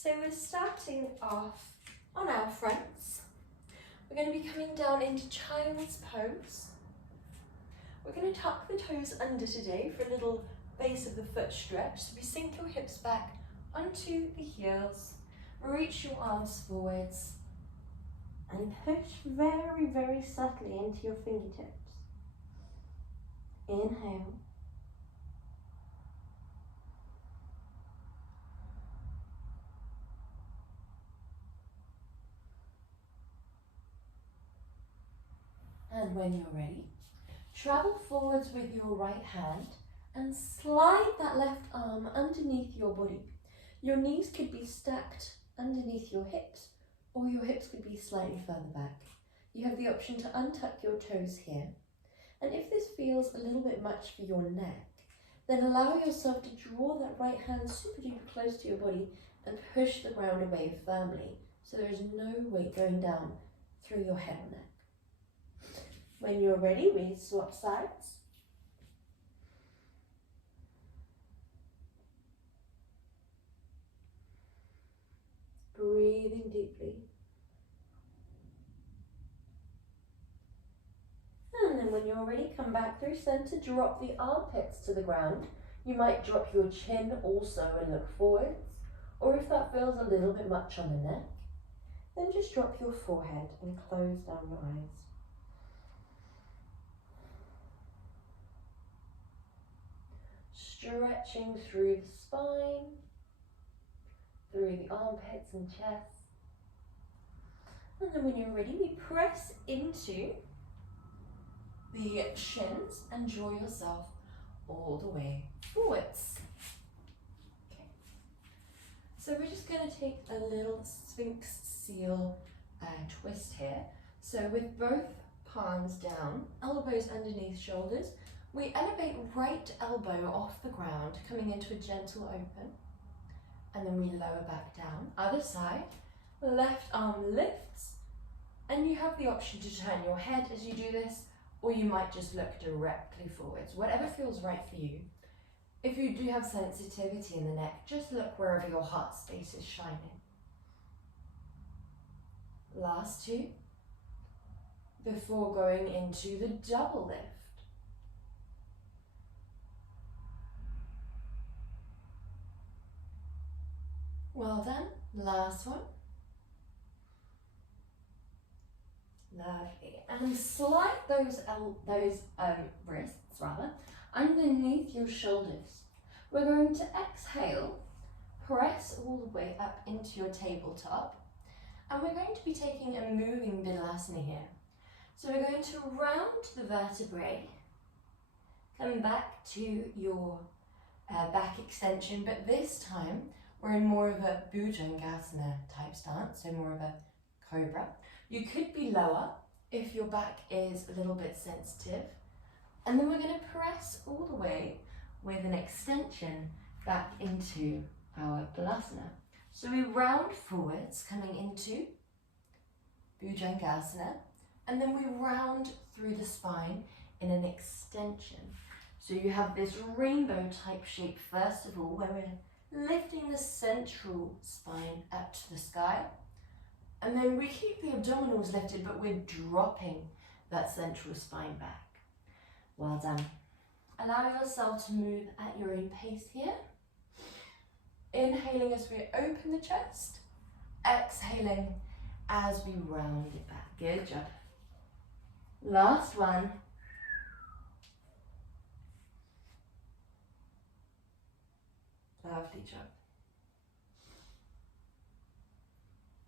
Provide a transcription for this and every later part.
So we're starting off on our fronts. We're going to be coming down into child's pose. We're going to tuck the toes under today for a little base of the foot stretch. So we sink your hips back onto the heels, reach your arms forwards, and push very, very subtly into your fingertips. Inhale. And when you're ready, travel forwards with your right hand and slide that left arm underneath your body. Your knees could be stacked underneath your hips, or your hips could be slightly further back. You have the option to untuck your toes here. And if this feels a little bit much for your neck, then allow yourself to draw that right hand super duper close to your body and push the ground away firmly, so there is no weight going down through your head and neck. When you're ready, we swap sides. Breathing deeply. And then when you're ready, come back through center, drop the armpits to the ground. You might drop your chin also and look forwards, or if that feels a little bit much on the neck, then just drop your forehead and close down your eyes. Stretching through the spine, through the armpits and chest. And then when you're ready, we press into the shins and draw yourself all the way forwards. Okay. So we're just going to take a little Sphinx seal twist here. So with both palms down, elbows underneath shoulders, we elevate right elbow off the ground, coming into a gentle open, and then we lower back down. Other side, left arm lifts, and you have the option to turn your head as you do this, or you might just look directly forwards, whatever feels right for you. If you do have sensitivity in the neck, just look wherever your heart space is shining. Last two, before going into the double lift. Well done. Last one. Lovely. And slide those wrists underneath your shoulders. We're going to exhale, press all the way up into your tabletop, and we're going to be taking a moving Vinyasana here. So we're going to round the vertebrae, come back to your back extension, but this time we're in more of a Bhujangasana type stance, so more of a cobra. You could be lower if your back is a little bit sensitive. And then we're going to press all the way with an extension back into our Balasana. So we round forwards, coming into Bhujangasana, and then we round through the spine in an extension. So you have this rainbow type shape first of all, where we're lifting the central spine up to the sky, and then we keep the abdominals lifted, but we're dropping that central spine back. Well done. Allow yourself to move at your own pace here. Inhaling as we open the chest, exhaling as we round it back. Good job. Last one. Lovely job.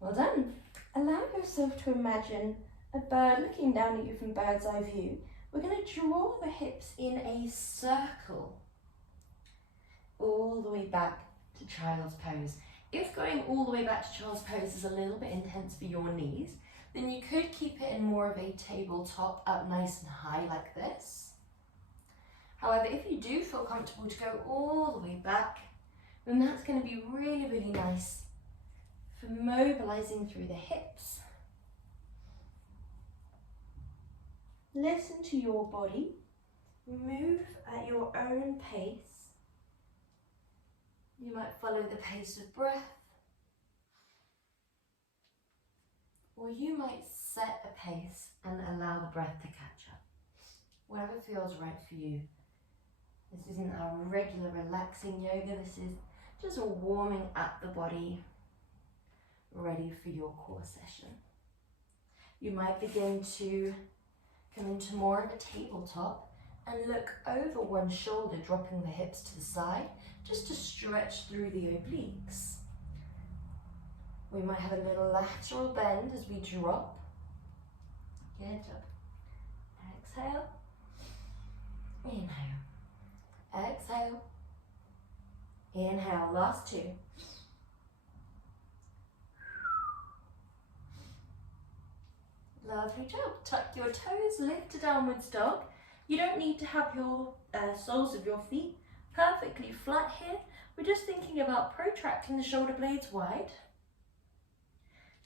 Well done. Allow yourself to imagine a bird looking down at you from bird's eye view. We're going to draw the hips in a circle all the way back to child's pose. If going all the way back to child's pose is a little bit intense for your knees, then you could keep it in more of a tabletop, up nice and high like this. However, if you do feel comfortable to go all the way back, then that's going to be really, really nice for mobilizing through the hips. Listen to your body, move at your own pace. You might follow the pace of breath, Or you might set a pace and allow the breath to catch up. Whatever feels right for you. This isn't our regular relaxing yoga, this is just a warming up the body, ready for your core session. You might begin to come into more of a tabletop and look over one shoulder, dropping the hips to the side, just to stretch through the obliques. We might have a little lateral bend as we drop. Good job. Exhale. Inhale. Exhale. Inhale. Last two. Lovely job. Tuck your toes, lift to downwards dog. You don't need to have your soles of your feet perfectly flat here. We're just thinking about protracting the shoulder blades wide.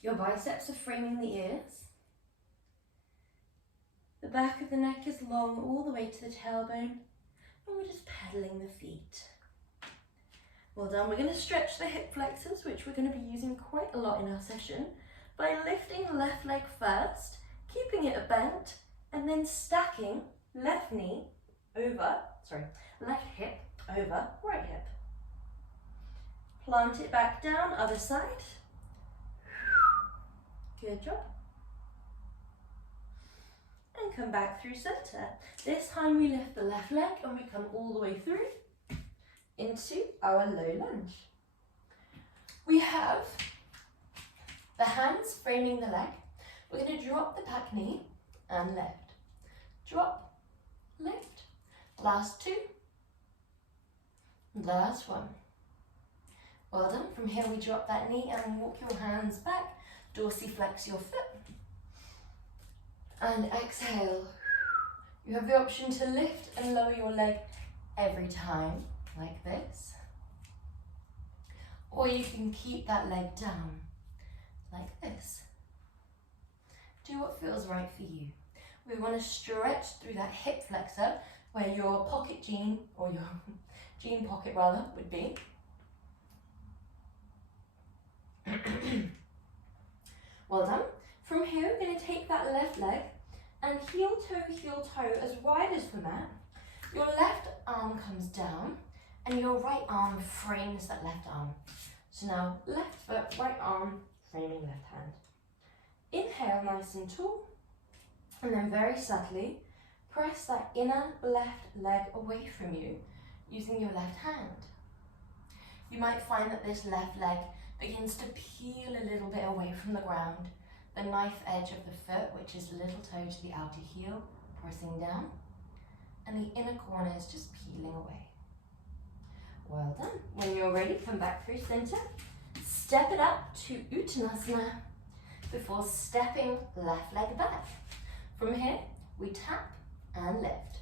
Your biceps are framing the ears. The back of the neck is long all the way to the tailbone, and we're just pedaling the feet. Well done. We're going to stretch the hip flexors, which we're going to be using quite a lot in our session, by lifting the left leg first, keeping it bent, and then stacking left knee over, left hip over right hip. Plant it back down, other side. Good job. And come back through center. This time we lift the left leg and we come all the way through into our low lunge. We have the hands framing the leg. We're going to drop the back knee and lift. Drop, lift. Last two. Last one. Well done. From here we drop that knee and walk your hands back. Dorsiflex your foot. And exhale. You have the option to lift and lower your leg every time, like this. Or you can keep that leg down, like this. Do what feels right for you. We want to stretch through that hip flexor where your pocket jean, or your jean pocket rather, would be. Well done. From here, we're going to take that left leg and heel toe as wide as the mat. Your left arm comes down and your right arm frames that left arm. So now left foot, right arm, framing left hand. Inhale nice and tall, and then very subtly press that inner left leg away from you using your left hand. You might find that this left leg begins to peel a little bit away from the ground. The knife edge of the foot, which is the little toe to the outer heel, pressing down, and the inner corner is just peeling away. Well done. When you're ready, come back through center. Step it up to Uttanasana before stepping left leg back. From here, we tap and lift.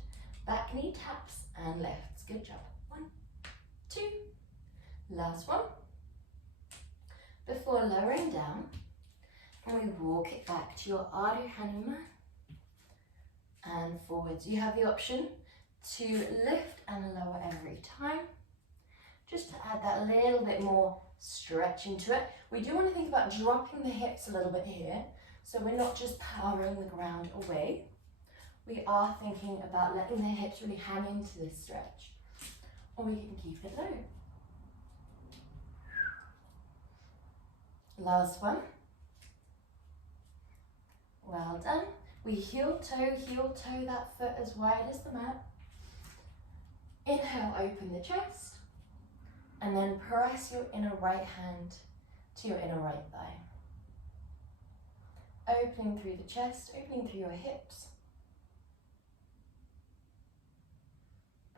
Back knee taps and lifts. Good job. 1, 2. Last one. Before lowering down, and we walk it back to your Ardha Hanuman and forwards. You have the option to lift and lower every time, just to add that little bit more stretch into it. We do want to think about dropping the hips a little bit here, so we're not just powering the ground away. We are thinking about letting the hips really hang into this stretch, or we can keep it low. Last one. Well done. We heel toe that foot as wide as the mat. Inhale, open the chest, and then press your inner right hand to your inner right thigh. Opening through the chest, opening through your hips.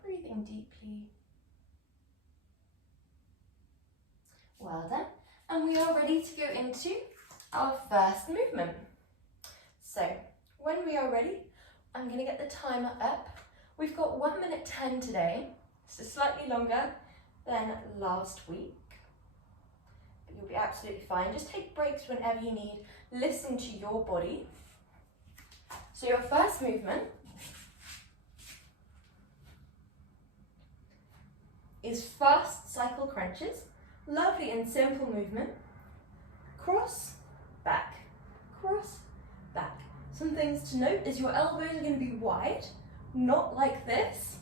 Breathing deeply. Well done. And we are ready to go into our first movement. So, when we are ready, I'm going to get the timer up. We've got 1 minute 10 today, so slightly longer than last week. But you'll be absolutely fine. Just take breaks whenever you need. Listen to your body. So your first movement is fast cycle crunches. Lovely and simple movement. Cross, back, cross, back. Some things to note is your elbows are going to be wide, not like this.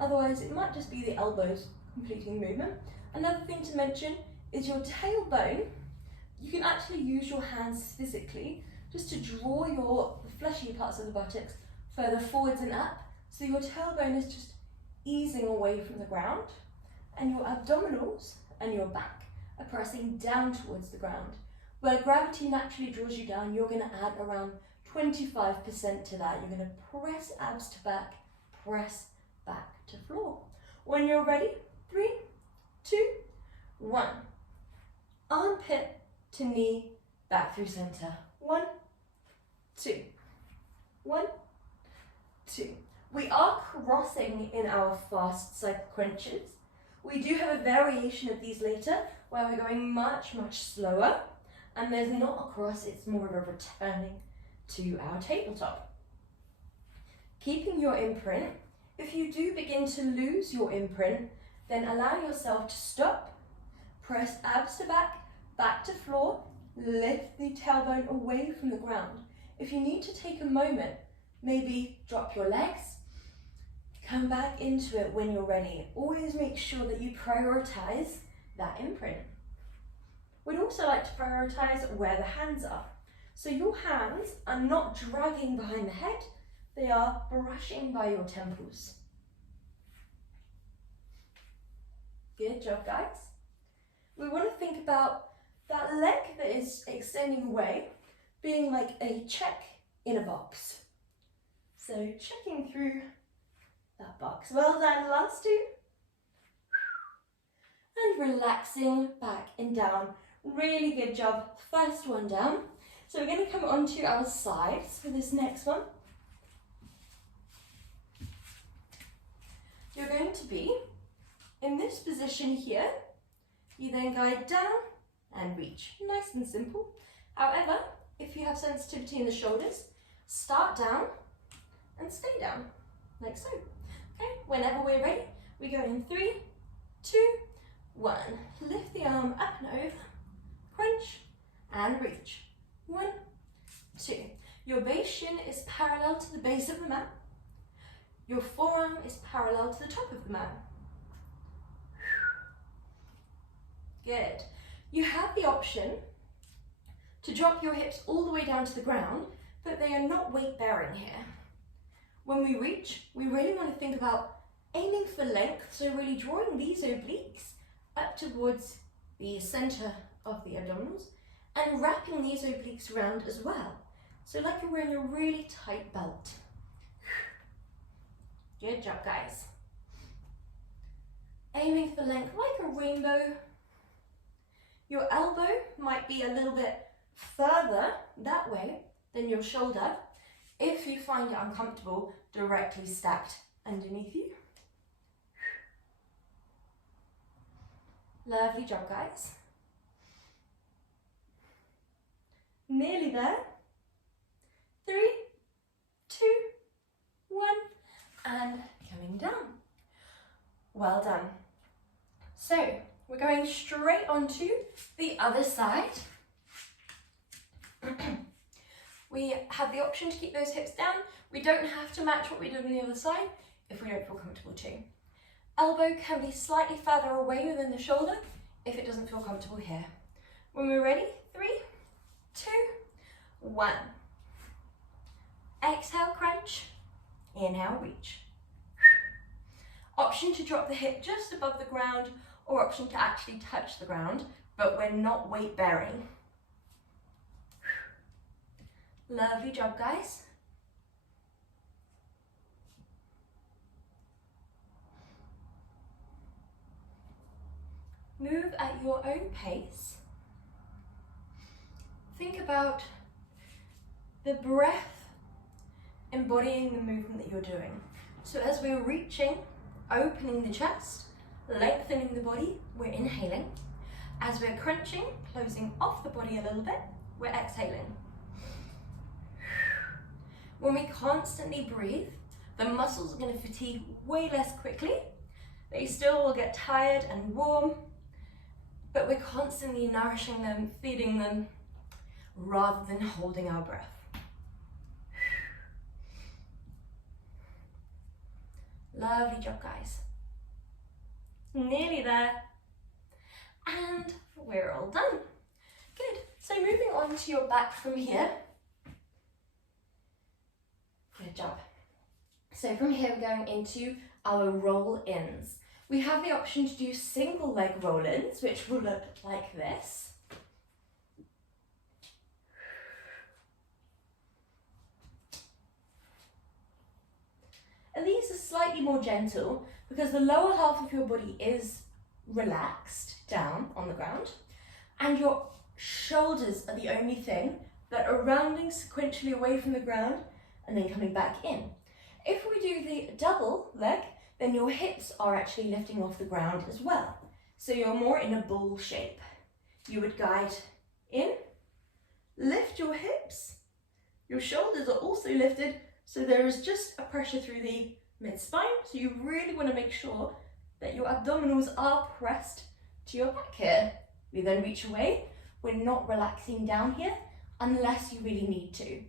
Otherwise, it might just be the elbows completing the movement. Another thing to mention is your tailbone. You can actually use your hands physically just to draw your fleshy parts of the buttocks further forwards and up. So your tailbone is just easing away from the ground, and your abdominals and your back are pressing down towards the ground. Where gravity naturally draws you down, you're going to add around 25% to that. You're going to press abs to back, press back to floor. When you're ready, 3, 2, 1. Armpit to knee, back through center. 1, 2. 1, 2. We are crossing in our fast cycle crunches. We do have a variation of these later where we're going much, much slower, and there's not a cross, it's more of a returning to our tabletop. Keeping your imprint. If you do begin to lose your imprint, then allow yourself to stop, press abs to back, back to floor, lift the tailbone away from the ground. If you need to take a moment, maybe drop your legs, come back into it when you're ready. Always make sure that you prioritize that imprint. We'd also like to prioritize where the hands are. So your hands are not dragging behind the head, they are brushing by your temples. Good job, guys. We want to think about that leg that is extending away being like a check in a box. So checking through that box. Well done, last 2. And relaxing back and down. Really good job. First one down. So we're going to come onto our sides for this next one. You're going to be in this position here. You then guide down and reach. Nice and simple. However, if you have sensitivity in the shoulders, start down and stay down, like so. Okay, whenever we're ready, we go in 3, 2, 1. Lift the arm up and over, crunch and reach. 1, 2. Your base shin is parallel to the base of the mat. Your forearm is parallel to the top of the mat. Good. You have the option to drop your hips all the way down to the ground, but they are not weight bearing here. When we reach, we really want to think about aiming for length, so really drawing these obliques up towards the center of the abdominals and wrapping these obliques around as well. So like you're wearing a really tight belt. Good job, guys. Aiming for length like a rainbow. Your elbow might be a little bit further that way than your shoulder if you find it uncomfortable directly stacked underneath you. Lovely job, guys. Nearly there. 3, 2, 1, and coming down. Well done. So we're going straight onto the other side. We have the option to keep those hips down. We don't have to match what we did on the other side if we don't feel comfortable too. Elbow can be slightly further away within the shoulder if it doesn't feel comfortable here. When we're ready, 3, 2, 1. Exhale, crunch. Inhale, reach. Option to drop the hip just above the ground, or option to actually touch the ground, but we're not weight bearing. Lovely job, guys. Move at your own pace. Think about the breath embodying the movement that you're doing. So as we're reaching, opening the chest, lengthening the body, we're inhaling. As we're crunching, closing off the body a little bit, we're exhaling. When we constantly breathe, the muscles are going to fatigue way less quickly. They still will get tired and warm, but we're constantly nourishing them, feeding them. rather than holding our breath. Lovely job, guys. Nearly there. And we're all done. Good. So moving on to your back from here. Good job. So from here we're going into our roll-ins. We have the option to do single leg roll-ins, which will look like this. And these are slightly more gentle because the lower half of your body is relaxed down on the ground and your shoulders are the only thing that are rounding sequentially away from the ground and then coming back in. If we do the double leg, then your hips are actually lifting off the ground as well. So you're more in a bull shape. You would guide in, lift your hips, your shoulders are also lifted, so there is just a pressure through the mid-spine, so you really want to make sure that your abdominals are pressed to your back here. We then reach away. We're not relaxing down here unless you really need to.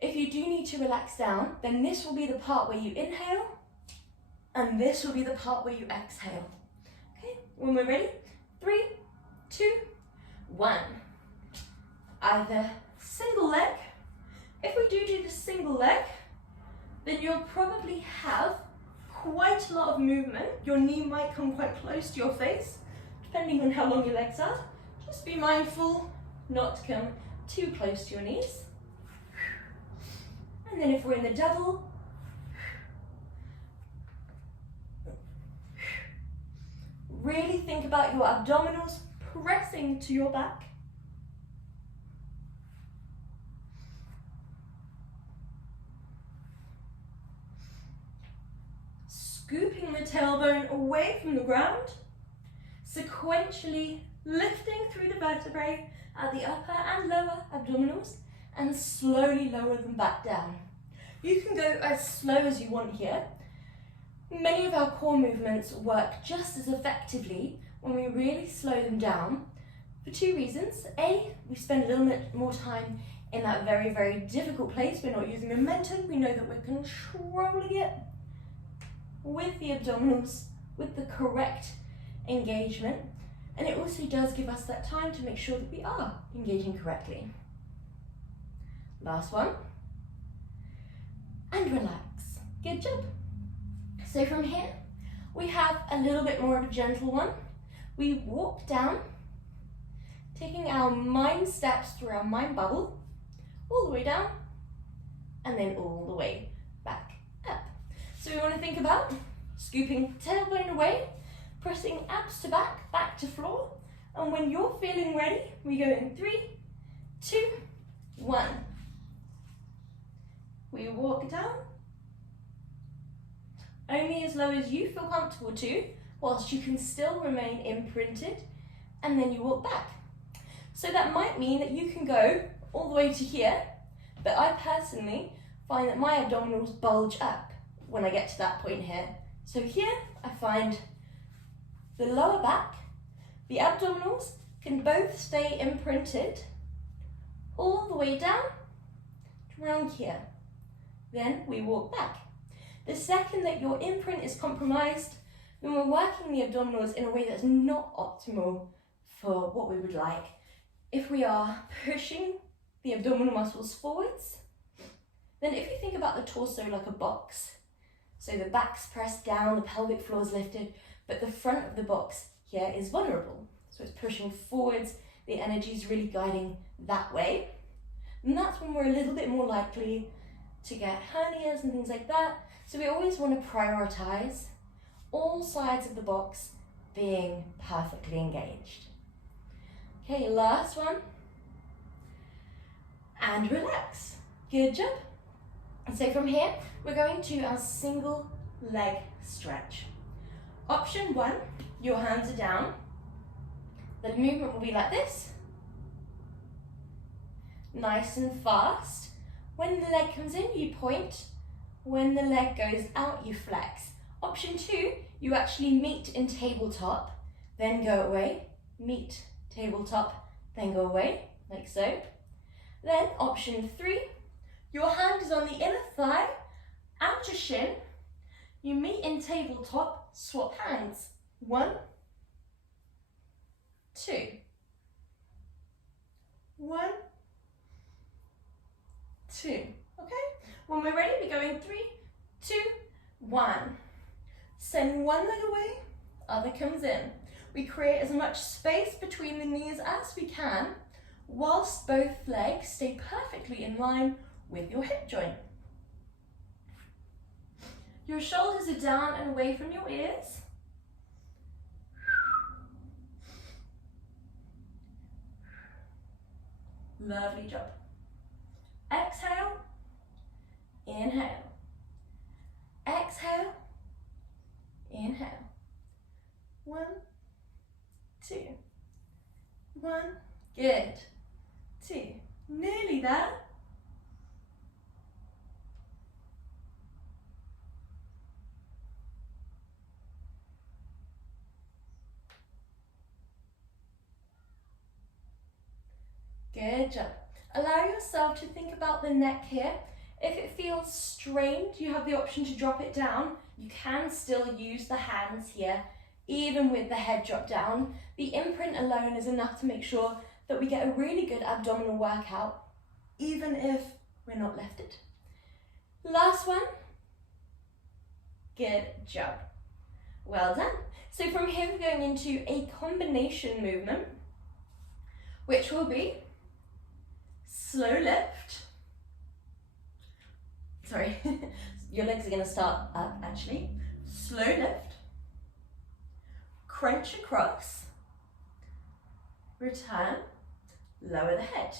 If you do need to relax down, then this will be the part where you inhale and this will be the part where you exhale. Okay, when we're ready, 3, 2, 1. Either single leg. If we do the single leg, then you'll probably have quite a lot of movement. Your knee might come quite close to your face, depending on how long your legs are. Just be mindful not to come too close to your knees. And then if we're in the double, really think about your abdominals pressing to your back. Scooping the tailbone away from the ground, sequentially lifting through the vertebrae at the upper and lower abdominals and slowly lower them back down. You can go as slow as you want here. Many of our core movements work just as effectively when we really slow them down for 2 reasons. A, we spend a little bit more time in that very, very difficult place. We're not using momentum. We know that we're controlling it with the abdominals, with the correct engagement. And it also does give us that time to make sure that we are engaging correctly. Last one. And relax. Good job. So from here, we have a little bit more of a gentle one. We walk down, taking our mind steps through our mind bubble, all the way down, and then all the way back up. So we want to think about scooping tailbone away, pressing abs to back, back to floor. And when you're feeling ready, we go in 3, 2, 1. We walk down, only as low as you feel comfortable to, whilst you can still remain imprinted, and then you walk back. So that might mean that you can go all the way to here, but I personally find that my abdominals bulge up when I get to that point here. So here I find the lower back, the abdominals can both stay imprinted all the way down to around here. Then we walk back. The second that your imprint is compromised, then we're working the abdominals in a way that's not optimal for what we would like. If we are pushing the abdominal muscles forwards, then if you think about the torso like a box, so the back's pressed down, the pelvic floor is lifted, but the front of the box here is vulnerable. So it's pushing forwards, the energy is really guiding that way. And that's when we're a little bit more likely to get hernias and things like that. So we always want to prioritize all sides of the box being perfectly engaged. Okay, last one. And relax. Good job. And so from here, we're going to our single leg stretch. Option 1, your hands are down. The movement will be like this. Nice and fast. When the leg comes in, you point. When the leg goes out, you flex. Option 2, you actually meet in tabletop, then go away. Meet, tabletop, then go away, like so. Then option 3, your hand is on the inner thigh, outer shin. You meet in tabletop, swap hands. 1, 2. 1, 2. Okay? When we're ready, we're going 3, 2, 1. Send one leg away, other comes in. We create as much space between the knees as we can, whilst both legs stay perfectly in line with your hip joint. Your shoulders are down and away from your ears. Lovely job. Exhale, inhale. Exhale, inhale. 1, 2, 1, good. 2, nearly there. Good job. Allow yourself to think about the neck here. If it feels strained, you have the option to drop it down. You can still use the hands here, even with the head drop down. The imprint alone is enough to make sure that we get a really good abdominal workout, even if we're not lifted. Last one. Good job. Well done. So from here, we're going into a combination movement, which will be slow lift. Sorry, your legs are going to start up actually. Slow lift, crunch across, return, lower the head.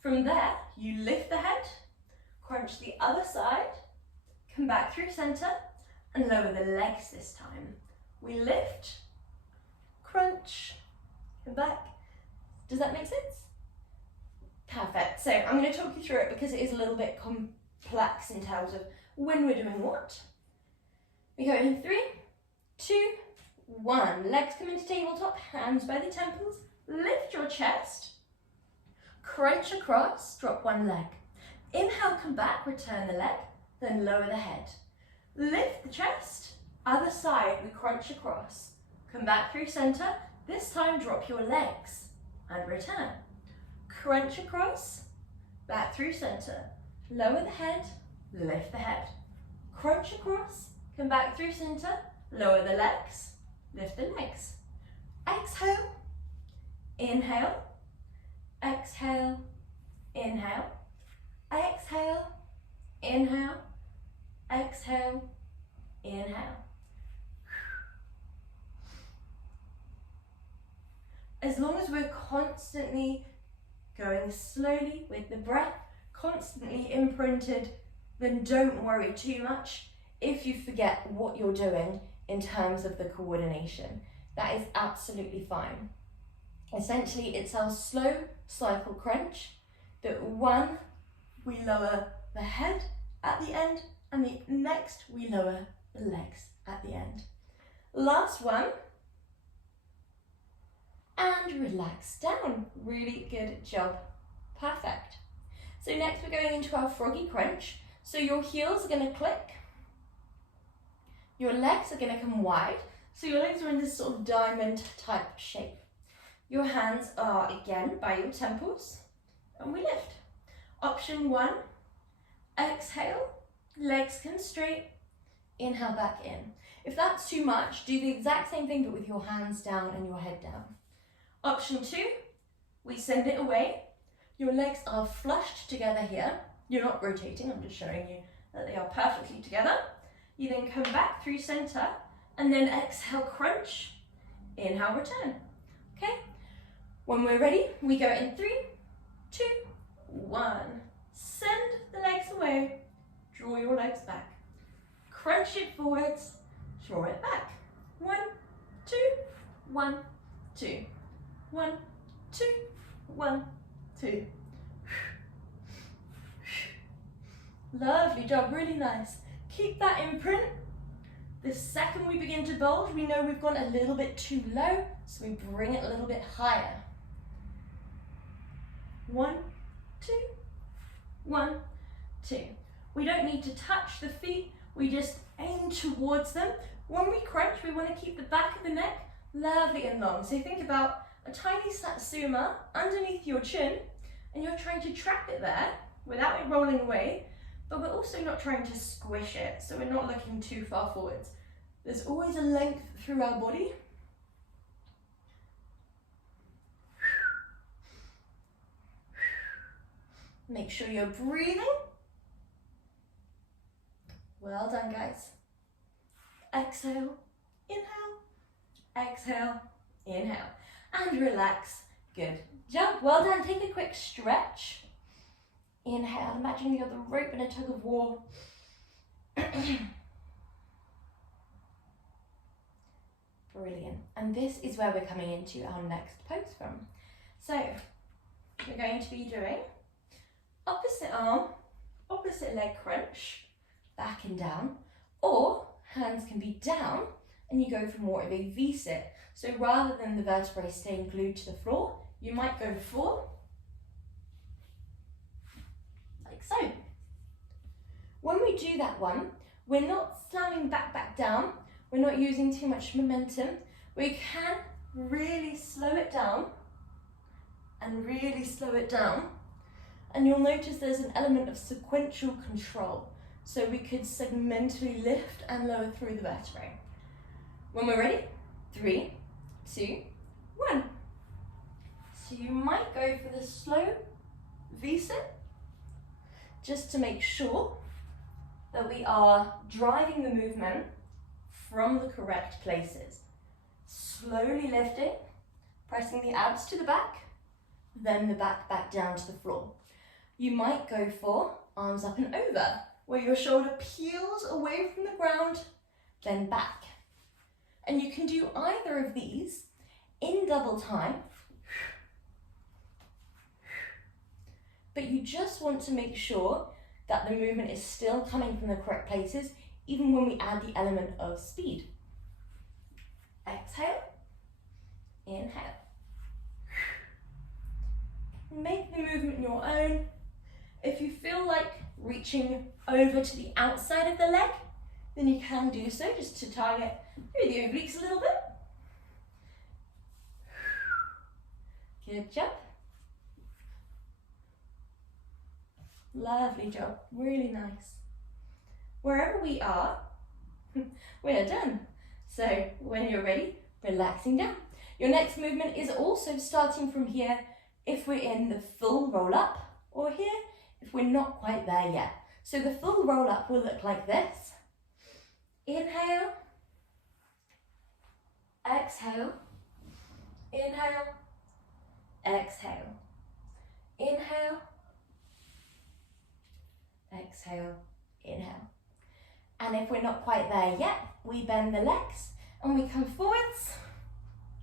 From there, you lift the head, crunch the other side, come back through center, and lower the legs this time. We lift, crunch, come back. Does that make sense? Perfect. So I'm going to talk you through it because it is a little bit complex in terms of when we're doing what. We go in 3, 2, 1. Legs come into tabletop, hands by the temples. Lift your chest, crunch across, drop one leg. Inhale, come back, return the leg, then lower the head. Lift the chest, other side, we crunch across. Come back through center, this time drop your legs and return. Crunch across, back through center. Lower the head, lift the head. Crunch across, come back through center, lower the legs, lift the legs. Exhale, inhale, exhale, inhale, exhale, inhale, exhale, inhale. As long as we're constantly going slowly with the breath, constantly imprinted, then don't worry too much if you forget what you're doing in terms of the coordination. That is absolutely fine. Essentially, it's our slow cycle crunch that one, we lower the head at the end, and the next we lower the legs at the end. Last one, and relax down. Really good job. Perfect. So next we're going into our froggy crunch. So your heels are going to click. Your legs are going to come wide. So your legs are in this sort of diamond type shape. Your hands are again by your temples, and we lift. Option 1, exhale, legs come straight, inhale back in. If that's too much, do the exact same thing but with your hands down and your head down. Option 2, we send it away. Your legs are flushed together here. You're not rotating, I'm just showing you that they are perfectly together. You then come back through center and then exhale, crunch, inhale, return. Okay? When we're ready, we go in 3, 2, 1. Send the legs away, draw your legs back. Crunch it forwards, draw it back. 1, 2, 1, 2. 1, 2, 1, 2. Lovely job, really nice. Keep that imprint. The second we begin to bulge, we know we've gone a little bit too low, so we bring it a little bit higher. 1, 2, 1, 2. We don't need to touch the feet, we just aim towards them. When we crunch, we want to keep the back of the neck lovely and long. So think about a tiny satsuma underneath your chin, and you're trying to trap it there without it rolling away, but we're also not trying to squish it, so we're not looking too far forwards. There's always a length through our body. Make sure you're breathing. Well done, guys. Exhale, inhale, exhale, inhale, and relax. Good job, well done. Take a quick stretch. Inhale, imagine you're the rope in a tug of war. Brilliant. And this is where we're coming into our next pose from. So, we're going to be doing opposite arm, opposite leg crunch, back and down, or hands can be down and you go for more of a V-sit. So rather than the vertebrae staying glued to the floor, you might go for, like so. When we do that one, we're not slamming back down, we're not using too much momentum. We can really slow it down and really slow it down. And you'll notice there's an element of sequential control. So we could segmentally lift and lower through the vertebrae. When we're ready, 3, 2, 1. So you might go for the slow V-sit, just to make sure that we are driving the movement from the correct places. Slowly lifting, pressing the abs to the back, then the back down to the floor. You might go for arms up and over, where your shoulder peels away from the ground, then back. And you can do either of these in double time, but you just want to make sure that the movement is still coming from the correct places, even when we add the element of speed. Exhale, inhale. Make the movement your own. If you feel like reaching over to the outside of the leg, then you can do so, just to target maybe the obliques a little bit. Good job. Lovely job, really nice. Wherever we are, we're done. So when you're ready, relaxing down. Your next movement is also starting from here if we're in the full roll up, or here if we're not quite there yet. So the full roll up will look like this. Inhale, exhale, inhale, exhale, inhale, exhale, inhale. And if we're not quite there yet, we bend the legs and we come forwards.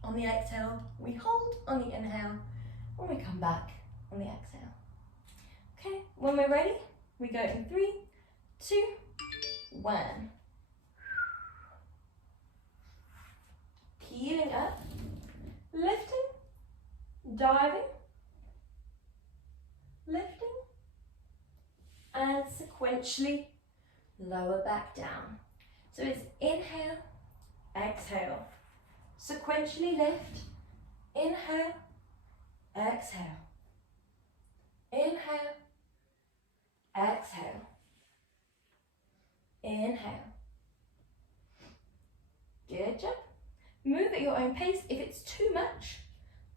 On the exhale, we hold on the inhale, and we come back on the exhale. Okay, when we're ready, we go in 3, 2, 1. Peeling up, lifting, diving, lifting, and sequentially lower back down. So it's inhale, exhale, sequentially lift, inhale, exhale, inhale, exhale, inhale. Good job. Move at your own pace. If it's too much,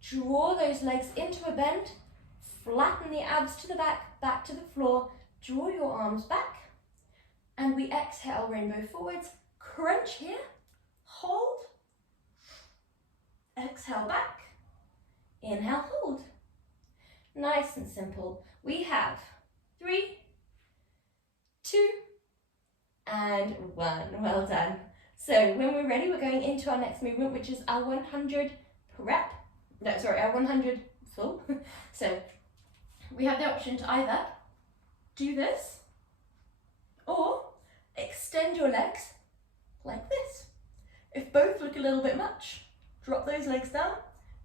draw those legs into a bend, flatten the abs to the back to the floor, draw your arms back, and we exhale, rainbow forwards, crunch here, hold, exhale back, inhale, hold. Nice and simple. We have 3, 2, and 1. Well done. So when we're ready, we're going into our next movement, which is our 100 prep. No, sorry, our 100 full. So we have the option to either do this or extend your legs like this. If both look a little bit much, drop those legs down,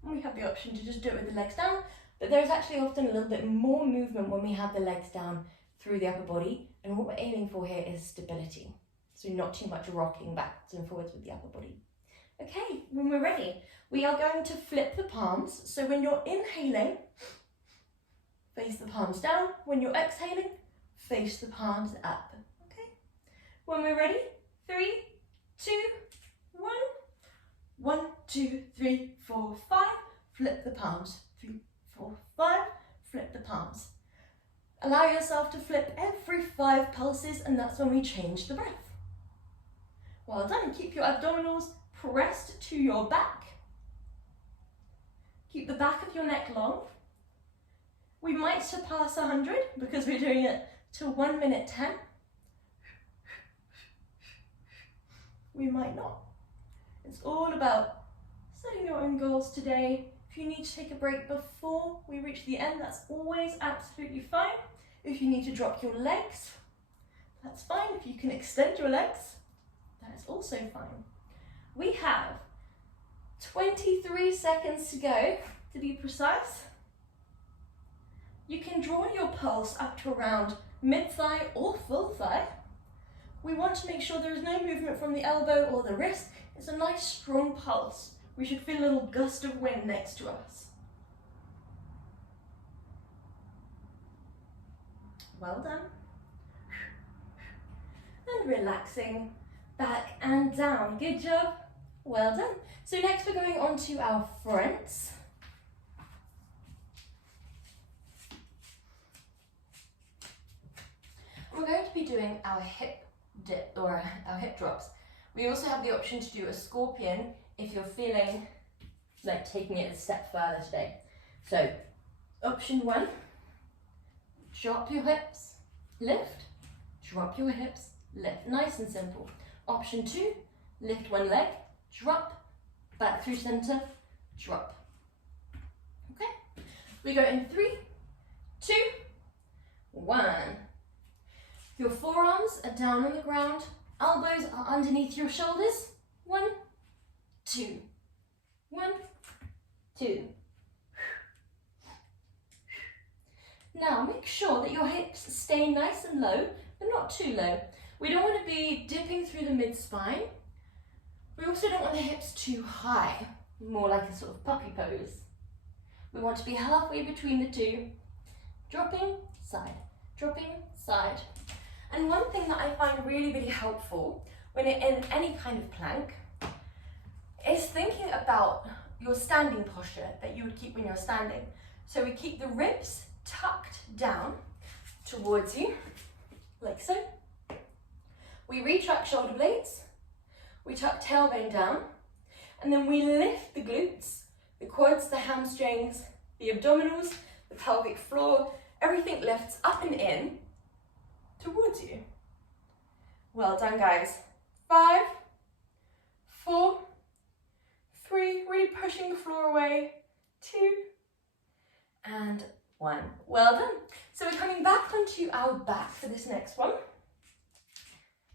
and we have the option to just do it with the legs down. but there's actually often a little bit more movement when we have the legs down through the upper body, and what we're aiming for here is stability. So not too much rocking backwards and forwards with the upper body. Okay, when we're ready, we are going to flip the palms. So when you're inhaling, face the palms down. When you're exhaling, face the palms up. Okay, when we're ready, 3, 2, 1. 1, 2, 3, 4, 5. Flip the palms. 3, 4, 5. Flip the palms. Allow yourself to flip every 5 pulses, and that's when we change the breath. Well done. Keep your abdominals pressed to your back. Keep the back of your neck long. We might surpass 100 because we're doing it to 1 minute 10. We might not. It's all about setting your own goals today. If you need to take a break before we reach the end, that's always absolutely fine. If you need to drop your legs, that's fine. If you can extend your legs, that is also fine. We have 23 seconds to go, to be precise. You can draw your pulse up to around mid-thigh or full thigh. We want to make sure there is no movement from the elbow or the wrist. It's a nice strong pulse. We should feel a little gust of wind next to us. Well done. And relaxing back and down. Good job. Well done. So next we're going on to our fronts. We're going to be doing our hip dip or our hip drops. We also have the option to do a scorpion if you're feeling like taking it a step further today. So option 1, drop your hips, lift, drop your hips, lift. Nice and simple. Option 2, lift one leg, drop, back through center, drop. Okay, we go in 3, 2, 1. Your forearms are down on the ground, elbows are underneath your shoulders. 1, 2, 1, 2. Now make sure that your hips stay nice and low, but not too low. We don't want to be dipping through the mid-spine. We also don't want the hips too high, more like a sort of puppy pose. We want to be halfway between the two. Dropping, side, dropping, side. And one thing that I find really, really helpful when you're in any kind of plank is thinking about your standing posture that you would keep when you're standing. So we keep the ribs tucked down towards you, like so. We retract shoulder blades, we tuck tailbone down, and then we lift the glutes, the quads, the hamstrings, the abdominals, the pelvic floor, everything lifts up and in towards you. Well done, guys. 5, 4, 3, really pushing the floor away. 2, and 1. Well done. So we're coming back onto our back for this next one.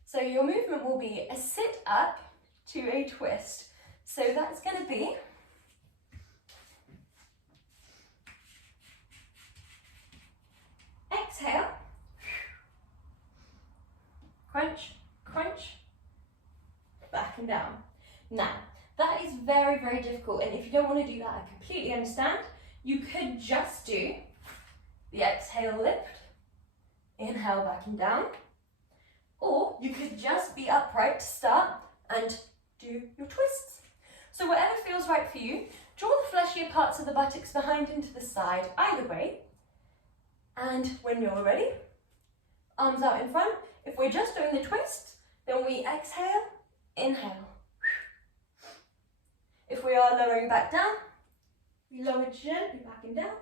So your movement will be a sit up to a twist. So that's going to be exhale, crunch, crunch, back and down. Now, that is very, very difficult, and if you don't want to do that, I completely understand. You could just do the exhale lift, inhale back and down, or you could just be upright to start and do your twists. So whatever feels right for you, draw the fleshier parts of the buttocks behind and to the side, either way. And when you're ready, arms out in front. If we're just doing the twist, then we exhale, inhale. If we are lowering back down, we lower gently back and down.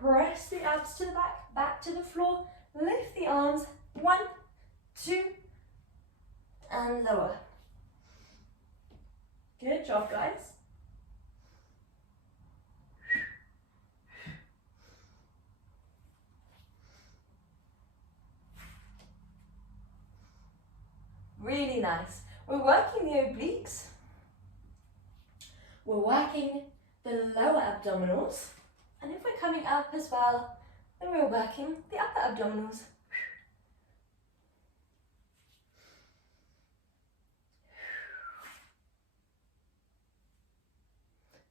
Press the abs to the back, back to the floor. Lift the arms. 1, 2, and lower. Good job, guys. Really nice. We're working the obliques. We're working the lower abdominals. And if we're coming up as well, then we're working the upper abdominals.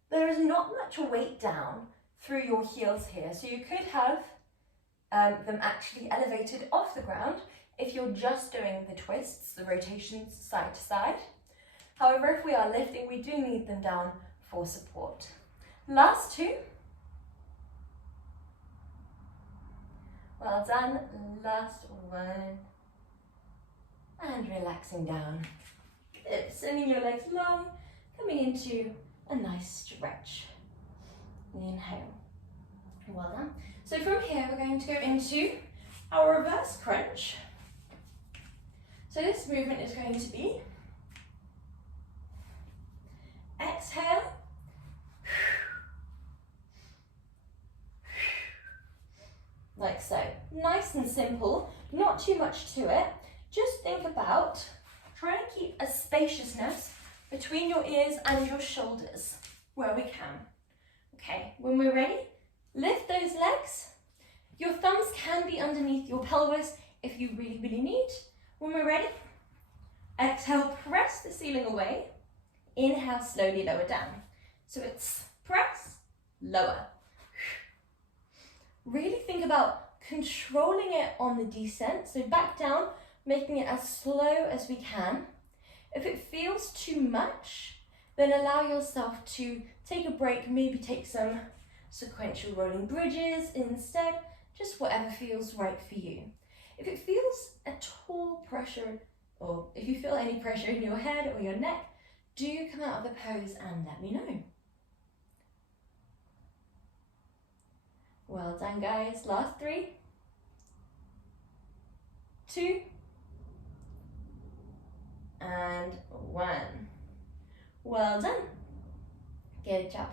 There is not much weight down through your heels here, so you could have them actually elevated off the ground if you're just doing the twists, the rotations side to side. However, if we are lifting, we do need them down for support. Last two. Well done. Last one. And relaxing down. Good. Sending your legs long, coming into a nice stretch. Inhale. Well done. So from here, we're going to go into our reverse crunch. So this movement is going to be exhale, like so. Nice and simple, not too much to it. Just think about trying to keep a spaciousness between your ears and your shoulders where we can. Okay, when we're ready, lift those legs. Your thumbs can be underneath your pelvis if you really, really need. When we're ready, exhale, press the ceiling away. Inhale, slowly lower down. So it's press, lower. Really think about controlling it on the descent. So back down, making it as slow as we can. If it feels too much, then allow yourself to take a break, maybe take some sequential rolling bridges instead, just whatever feels right for you. If it feels at all pressure, or if you feel any pressure in your head or your neck, do come out of the pose and let me know. Well done, guys. Last 3, 2, and 1. Well done. Good job.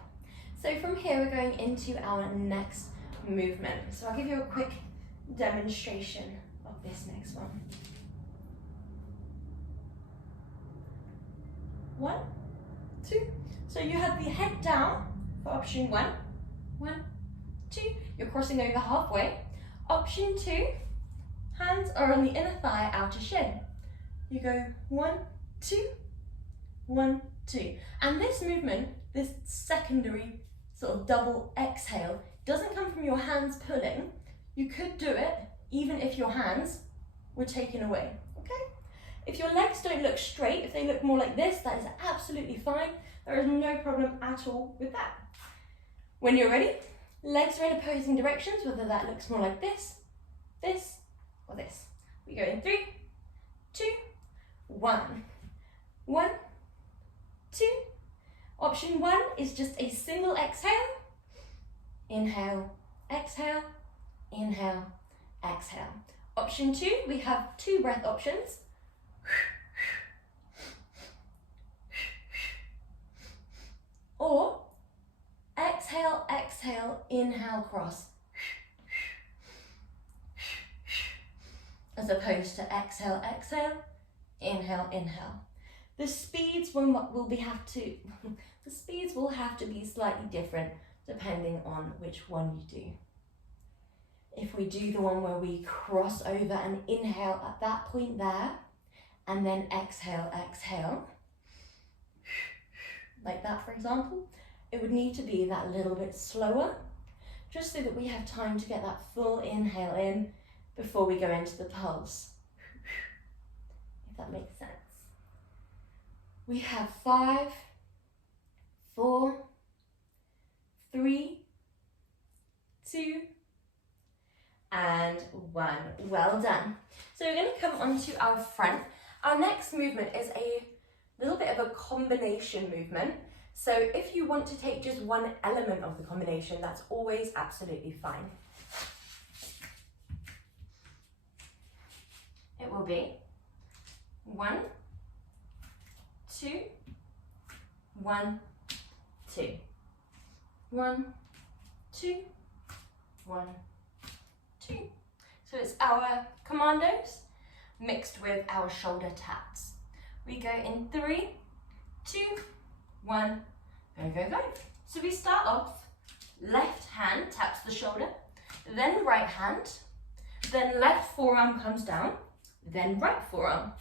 So from here, we're going into our next movement. So I'll give you a quick demonstration of this next one. 1, 2. So you have the head down for option 1. 1, 2. You're crossing over halfway. Option 2. Hands are on the inner thigh, outer shin. You go 1, 2, 1, 2. And this movement, this secondary sort of double exhale, doesn't come from your hands pulling. You could do it even if your hands were taken away, okay? If your legs don't look straight, if they look more like this, that is absolutely fine. There is no problem at all with that. When you're ready, legs are in opposing directions, whether that looks more like this, this, or this. We go in 3, 2, 1. 1, 2. Option 1 is just a single exhale. Inhale, exhale, inhale, exhale. Option 2, we have 2 breath options. Or exhale, exhale, inhale, cross. As opposed to exhale, exhale, inhale, inhale. The speeds will have to be slightly different depending on which one you do. If we do the one where we cross over and inhale at that point there, and then exhale, exhale, like that for example, it would need to be that little bit slower, just so that we have time to get that full inhale in before we go into the pulse, if that makes sense. We have 5, 4, 3, 2, and 1. Well done. So we're going to come onto our front. Our next movement is a little bit of a combination movement. So if you want to take just one element of the combination, that's always absolutely fine. It will be 1, 2, 1, 2. 1, 2, 1, 2. So it's our commandos mixed with our shoulder taps. We go in 3, 2, 1, go, go, go. So we start off left hand taps the shoulder, then right hand, then left forearm comes down, then right forearm.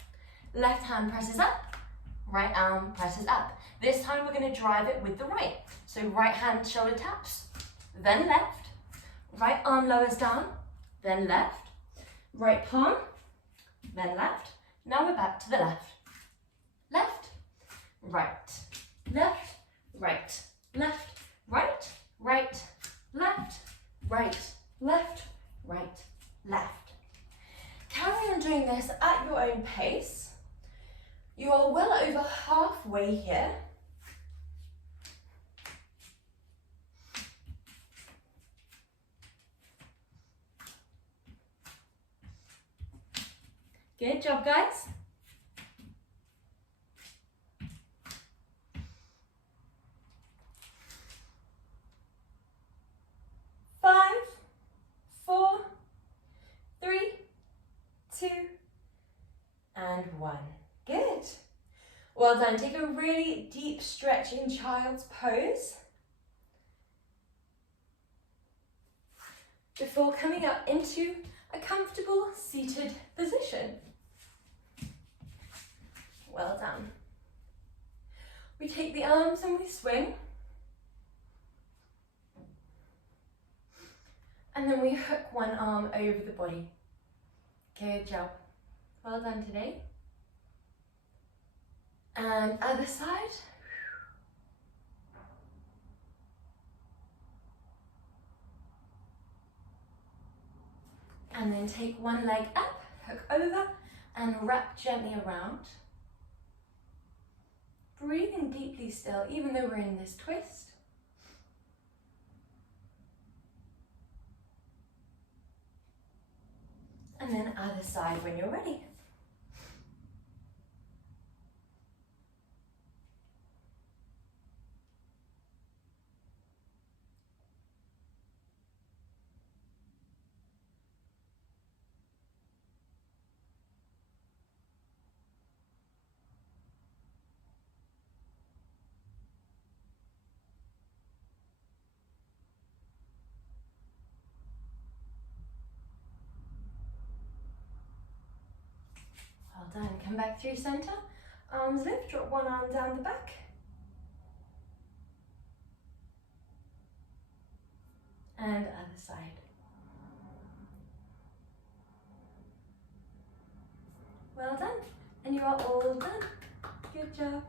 Left hand presses up, right arm presses up. This time we're going to drive it with the right. So right hand shoulder taps, then left, right arm lowers down, then left, right palm, then left. Now we're back to the left. Left, right, left, right, left, right, right, left, right, left, right, left. Carry on doing this at your own pace. You are well over halfway here. Good job, guys. Five, 4, 3, 2, and 1. Good. Well done. Take a really deep stretch in child's pose before coming up into a comfortable seated position. Well done. We take the arms and we swing. And then we hook one arm over the body. Good job. Well done today. And other side. And then take one leg up, hook over, and wrap gently around. Breathing deeply still, even though we're in this twist. And then other side when you're ready. Well done. Come back through center. Arms lift, drop one arm down the back. And other side. Well done. And you are all done. Good job.